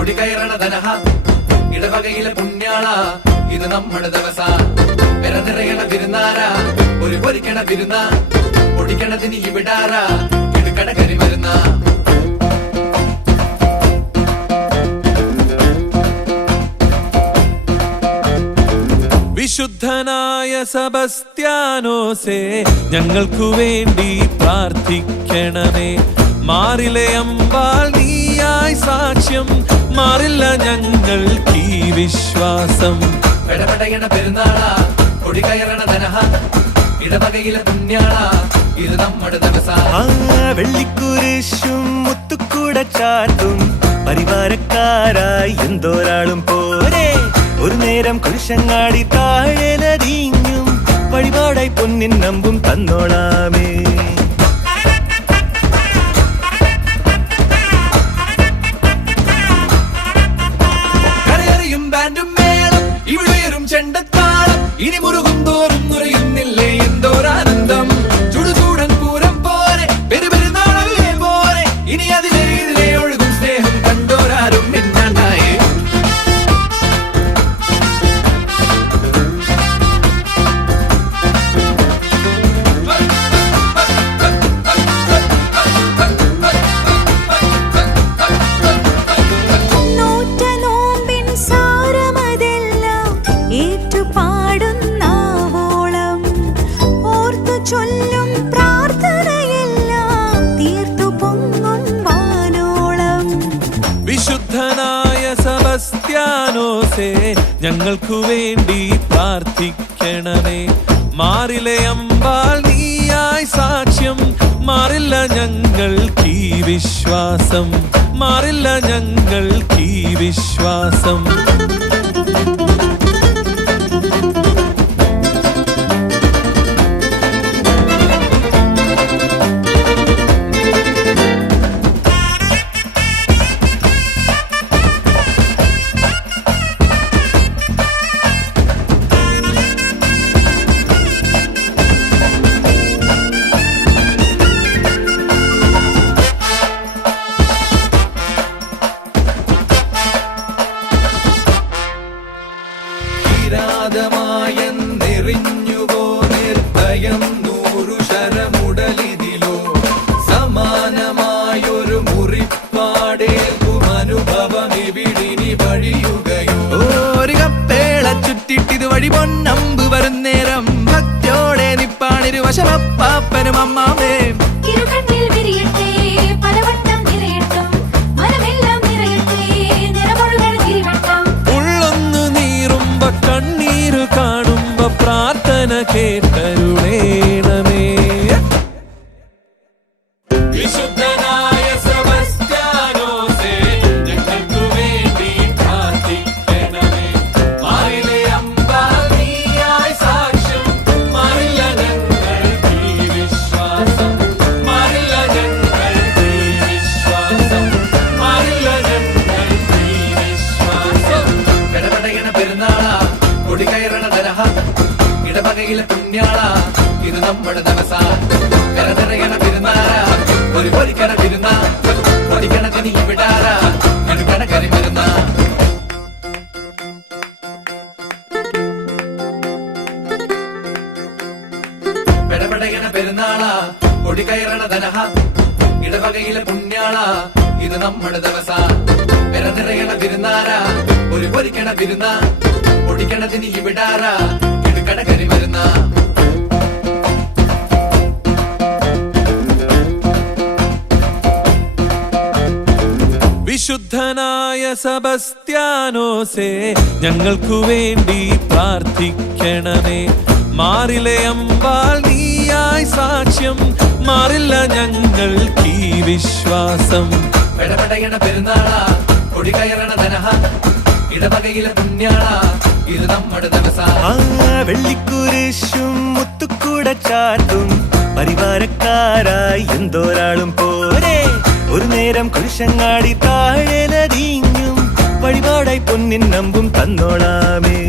കൊടി കയറണ ധനഹ ഇടവകയിലെ പുണ്യാള ഇത് നമ്മുടെ ദിവസ പെര നിറയണ വിരുന്നാര ഒരു പൊരിക്കണ വിരുന്ന പൊടിക്കണതിന് ഇവിടാര ഇടുക്കട കരി വരുന്ന വിശുദ്ധനായ സെബസ്ത്യാനോസേ ഞങ്ങൾക്കു വേണ്ടി പ്രാർത്ഥിക്കണമേ. മാറിലെ അമ്പാൽ നീയായി സാക്ഷ്യം, മാറില്ല ഞങ്ങൾക്ക് ഈ വിശ്വാസം. പെടപെടയണ പെരുന്നാള കൊടി കയറണ ധനഹ ഇടവകയിലെ പുണ്യാള ഇത് നമ്മുടെ ദിവസ. വെള്ളിക്കുരിശും മുത്തുക്കൂട ചാർത്തും പരിവാരക്കാരായി എന്തോരാളും പോരെ. ഒരു നേരം കുരിശങ്ങാടി താഴെലതിങ്ങും വഴിപാടായി പൊന്നിൻ നമ്പും തന്നോളാമേ. കരയറിയും ബാൻഡും മേളം ഇവിടെയും ചെണ്ടത്താളം ഇനി മുറുകും തോറും നുറയുന്നില്ലേ എന്തോരാനന്ദം. ചുടുചൂടൻ പൂരം പോലെ പെരുപെരുന്നാളല്ലേ പോലെ ഇനി അതിലെ ഇതിലെ ഒഴുകും സ്നേഹം കണ്ടോരാരും മിന്നാണ്ടായി. വിശുദ്ധനായ സെബസ്ത്യാനോസേ ഞങ്ങൾക്കു വേണ്ടി പ്രാർത്ഥിക്കണമേ. മാറിലെ അമ്പാൽ നീയായി സാക്ഷ്യം, മാറില്ല ഞങ്ങൾക്ക് ഈ വിശ്വാസം. മാറില്ല ഞങ്ങൾക്ക് ഈ വിശ്വാസം. െറിഞ്ഞുവോ നിർഭയം 100 ശരമുടലിതിലോ സമാനമായൊരു മുറിപ്പാടേൽക്കും അനുഭവം ഇവിടിനി വഴിയുകയോ. ഒരു കപ്പേള ചുറ്റിട്ടിത് വഴി പൊന്നമ്പ് വരുന്നേരം ഭക്തിയോടെ നിപ്പാണിരു വശമപ്പാപ്പനും അമ്മാമേ. ഉള്ളൊന്നു നീറുമ്പോ കണ്ണീരു കാണുമ്പോ പ്രാർത്ഥന കേട്ടരുളേണമേ. വിശുദ്ധനായ സെബസ്ത്യാനോസേ ഞങ്ങൾക്കു വേണ്ടി പ്രാർത്ഥിക്കണമേ. മാറിലെ അമ്പാൽ നീയായി സാക്ഷ്യം, മാറില്ല ഞങ്ങൾക്ക് ഈ വിശ്വാസം. മാറില്ല ഞങ്ങൾക്ക് ഈ വിശ്വാസം. മാറില്ല ഞങ്ങൾക്ക് ഈ വിശ്വാസം. പെടപെടയണ പെരുന്നാള കൊടി കയറണ ധനഹ ഇടവകയിലെ പുണ്യാള ഇത് നമ്മുടെ ദിവസ പെര നിറയണ പെരുന്നാര ഒരു പൊരിക്കണ വിരുന്ന പൊടിക്കണതിന് ഇവിടാര ഇടുക്കണ കരി വരുന്ന. പെടപെടയണ പെരുന്നാള കൊടി കയറണ ധനഹ ഇടവകയിലെ പുണ്യാള ഇത് നമ്മുടെ ദിവസ പെര നിറയണ വിരുന്നാര ഒരു പൊരിക്കണ വിരുന്ന പൊടിക്കണതിന് ഇവിടാര ഇടുക്കണ കരി വരുന്ന. വിശുദ്ധനായ സെബസ്ത്യാനോസേ ഞങ്ങൾക്കു വേണ്ടി പ്രാർത്ഥിക്കണമേ. മാറിലെ അമ്പാൽ നീയായി സാക്ഷ്യം, മാറില്ല ഞങ്ങൾക്ക് ഈ വിശ്വാസം. പെടപെടയണ പെരുന്നാള കൊടി കയറണ ധനഹ ഇടവകയിലെ പുണ്യാള ഇത് നമ്മുടെ ദിവസ. വെള്ളിക്കുരിശും മുത്തുക്കൂട ചാർത്തും പരിവാരക്കാരായി എന്തോരാളും പോരെ. ഒരു നേരം കുരിശങ്ങാടി താഴെലതിങ്ങും വഴിപാടായി പൊന്നിൻ നമ്പും തന്നോളാമേ.